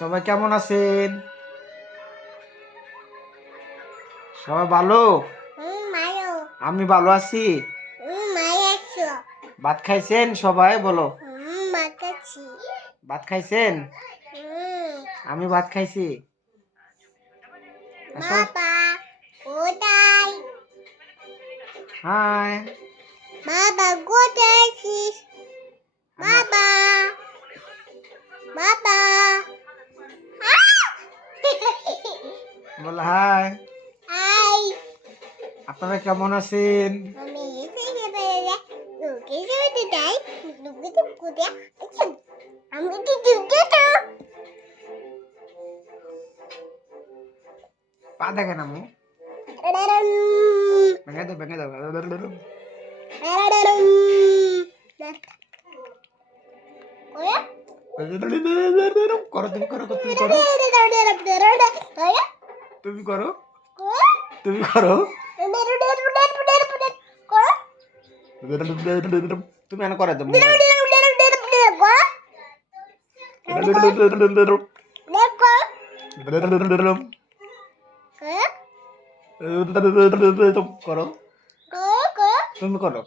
সবাই কেমন আছেন? সবাই ভালো? ভালো। আমি ভালো আছি। ভালো আছো? ভাত খাইছেন সবাই? বলো। ভাত খাচ্ছি। ভাত খাইছেন? আমি ভাত খাইছি। আসো। বাবা কোথায়? হাই। বাবা কোথায় আছিস? বাবা বাবা বলো হাই। হাই। আপনারা কেমন আছেন? আমি এসে গেলে লোকে যেতে যাই লোকে তো কোথায় আছেন? আমি কি দুধে তো পা দেখেন আমি। ভেঙে দাও ভেঙে দাও। করো তুমি করো তুমি করো তুমি করো তুমি করো তুমি এনে করে দেবো করো তুমি করো